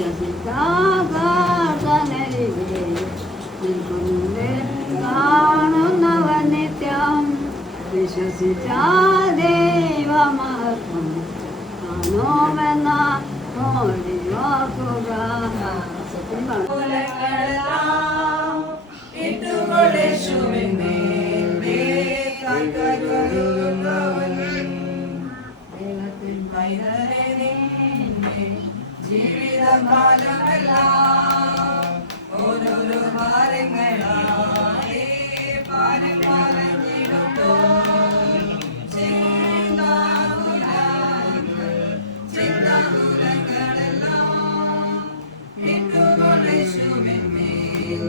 വിശ്വസിക്കാതനരികെ നിൽക്കുന്നുണ്ട് കാണുന്നവൻ നിത്യം വിശ്വസിച്ച ദൈവമഹത്വം കാണുമെന്ന ഓടിയോക്കുക ജീവിതകാലമെല്ലാം ഓരോരോ ഭാരങ്ങളായി പാരം പാലഞ്ഞിടുമ്പോ ചിന്താകുലങ്ങളെല്ലാം ഇട്ടുകൊണ്ട് യേശുവിന്മേൽ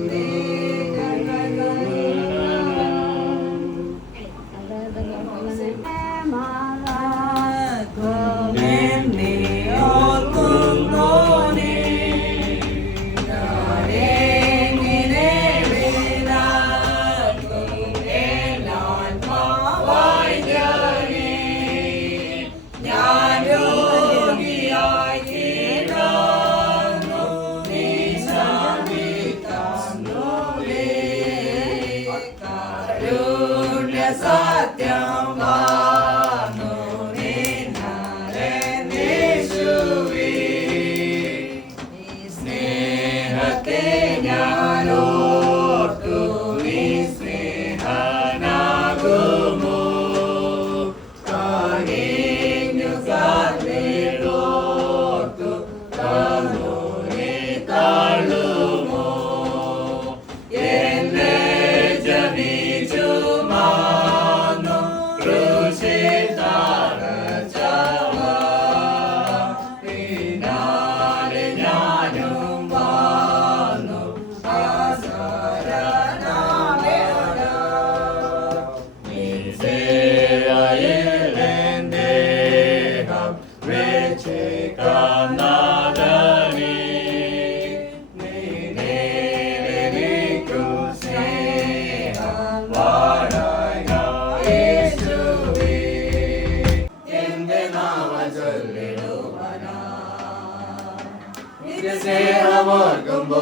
സ്നേഹമോർക്കുമ്പോ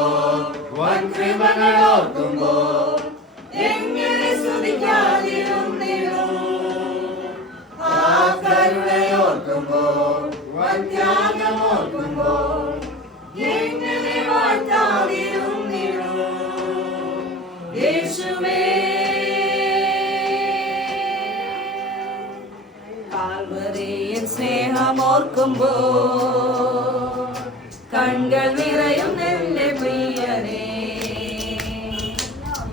വൻ കൃപകളോർക്കുമ്പോ എങ്ങനെ സ്തുതിക്കാതിരുന്നിടും ആ കരുണയോർക്കുമ്പോ വൻ ത്യാഗമോർക്കുമ്പോ എങ്ങനെ വാഴ്ത്താതിരുന്നിടും യേശുവേ കാൽവരിയിൽ സ്നേഹമോർക്കുമ്പോ കൺകൾ നിറയും എന്റെ പ്രിയനേ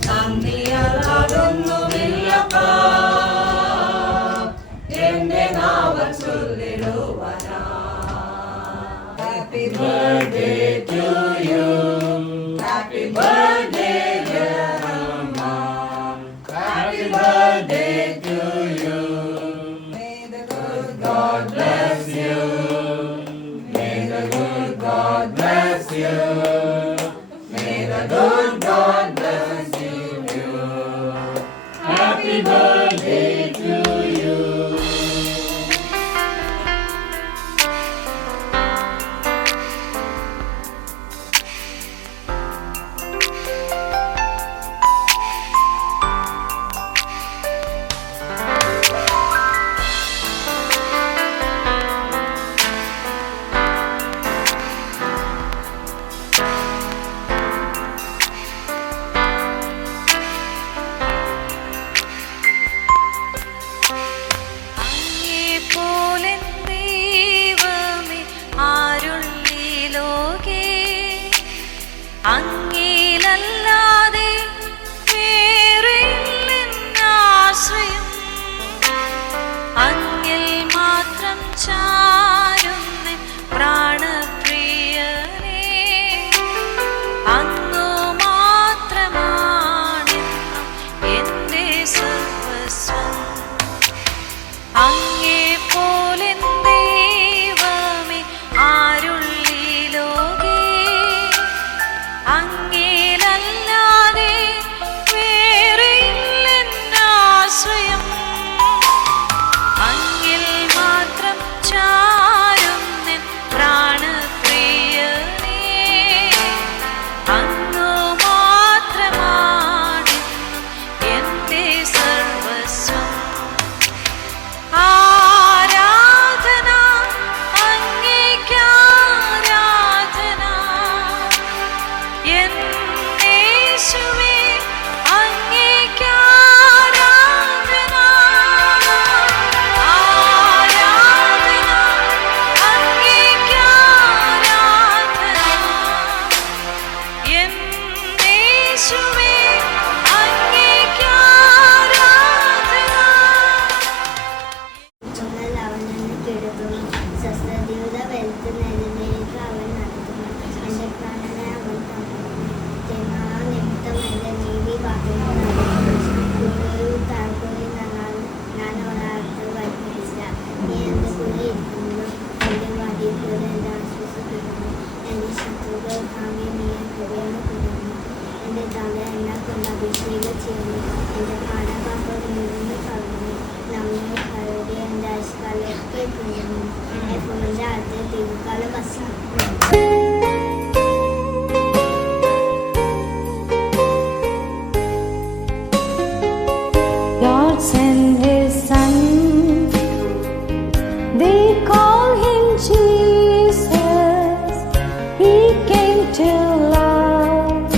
നന്ദിയാതൊന്നുമില്ലപ്പാ എന്റെ നാവൽ ചൊല്ലിടുവാനാ happy birthday to you happy birthday happy birthday to you May the good God bless you. May the good God bless you. May the good God bless you. Happy birthday to you. പ്രിയനും എഫോമിന്റെ ആദ്യത്തെ ദീർഘകാല വസ്ത്രം. God sent His Son, they call Him Jesus. He came to love,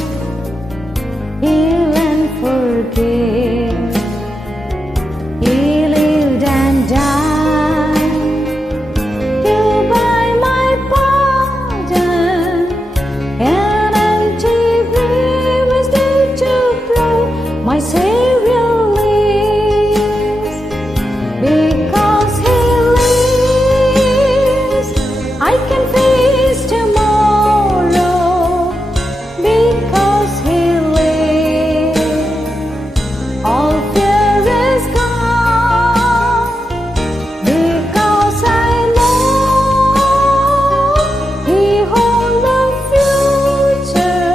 heal and forgive. He lived and died to buy my pardon. An empty grave is there to prove my Savior lives. Because He lives, I can face tomorrow. Because He lives, all fear is gone. Because I know He holds the future,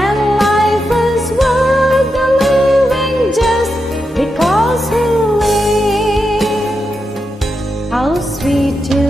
and life is worth the living just because He lives. How sweet to